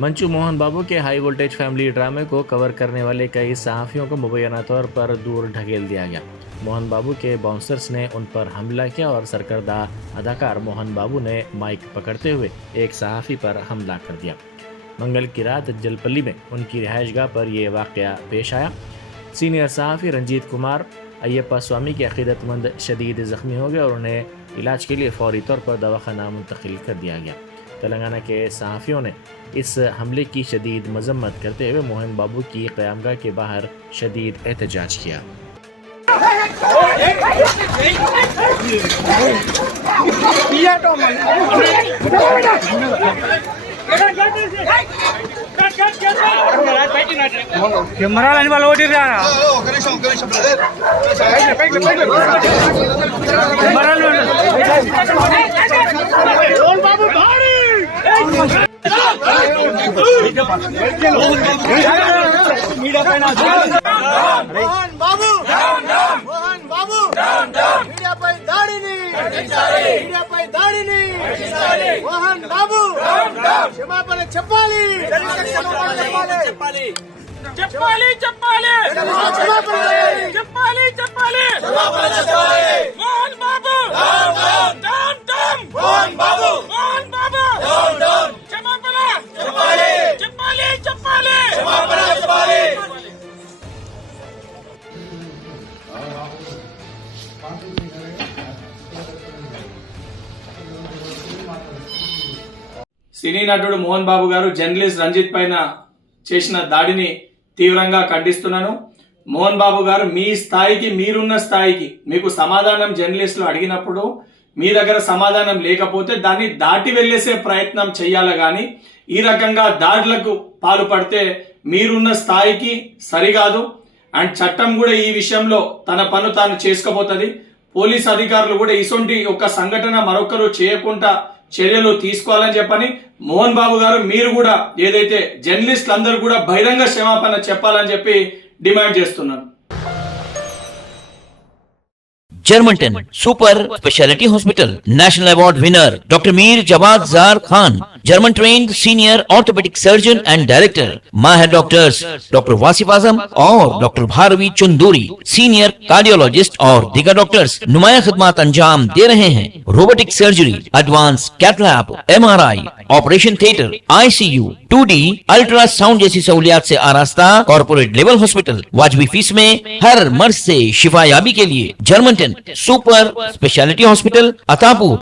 मंचू मोहन बाबू के high voltage family ड्रामे को कवर करने वाले कई सहाफ़ियों को मुबैना तौर पर दूर ढकेल दिया गया। मोहन बाबू के बाउंसर्स ने उन पर हमला किया और सरकर्दा अदाकार मोहन बाबू ने माइक पकड़ते हुए एक सहाफ़ी पर हमला कर दिया। मंगल की रात जलपल्ली में उनकी रिहाइशगाह पर यह वाक़या पेश आया। सीनियर सहाफ़ी रंजीत कुमार अय्यप्पा स्वामी के अक़ीदतमंद शदीद ज़ख्मी हो गए और उन्हें इलाज के लिए फौरी तौर पर दवाखाना मुंतकिल कर दिया गया। तेलंगाना के सहाफ़ियों ने इस हमले की शदीद मजम्मत करते हुए मोहन बाबू की क़यामगाह के बाहर शदीद एहतजाज किया। సినీ నటుడు మోహన్ బాబు గారు జర్నలిస్ట్ రంజిత్ పైన చేసిన దాడిని తీవ్రంగా ఖండిస్తున్నాను. మోహన్ బాబు గారు మీ స్థాయికి, మీరున్న స్థాయికి మీకు సమాధానం జర్నలిస్టులు అడిగినప్పుడు మీ దగ్గర సమాధానం లేకపోతే దాన్ని దాటి వెళ్ళేసే ప్రయత్నం చేయాలి కానీ ఈ రకంగా దాడులకు పాల్పడితే మీరున్న స్థాయికి సరికాదు. అండ్ చట్టం కూడా ఈ విషయంలో తన పను తాను చేసుకోబోతుంది. పోలీస్ అధికారులు కూడా ఇటువంటి ఒక సంఘటన మరొకరు చేయకుండా చర్యలు తీసుకోవాలని చెప్పని మోహన్ బాబు గారు మీరు కూడా ఏదైతే జర్నలిస్టులు అందరూ కూడా బహిరంగ క్షమాపణ చెప్పాలని చెప్పి డిమాండ్ చేస్తున్నాను. Germanten super speciality hospital national award winner doctor Mir Jawad Jar Khan, German trained senior orthopaedic surgeon and director, माहिर डॉक्टर्स डॉक्टर वासिफ आजम और doctor Bharavi Chanduri, senior cardiologist और दीगर डॉक्टर्स नुमाया खिदमत अंजाम दे रहे हैं। Robotic surgery, advance cath lab, MRI, operation theatre, ICU, 2D ultrasound जैसी सहूलियात से आरास्ता कॉर्पोरेट लेवल हॉस्पिटल। वाजबी फीस में हर मर्ज से शिफायाबी के लिए Germanton super speciality hospital, Attapur.